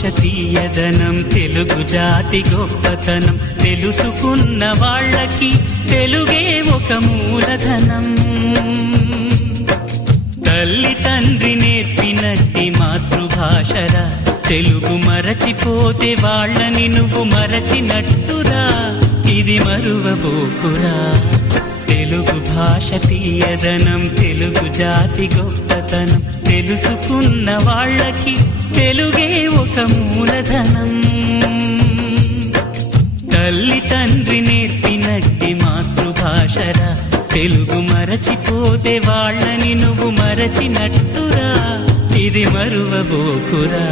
భాష తీయదనం తెలుగు జాతి గొప్పతనం తెలుసుకున్న వాళ్ళకి తెలుగే ఒక మూలధనం తల్లి తండ్రి నేర్పినట్టి మాతృభాషరా తెలుగు మరచిపోతే వాళ్ళని నువ్వు మరచినట్టురా ఇది మరువబోకురా తెలుగు భాష తీయదనం తెలుగు జాతి గొప్పతనం తెలుసుకున్న వాళ్ళకి తెలుగే ఒక మూలధనం తల్లి తండ్రి నేర్పినట్టి మాతృభాషరా తెలుగు మరచిపోతే వాళ్ళని నువ్వు మరచినట్టురా ఇది మరువబోకురా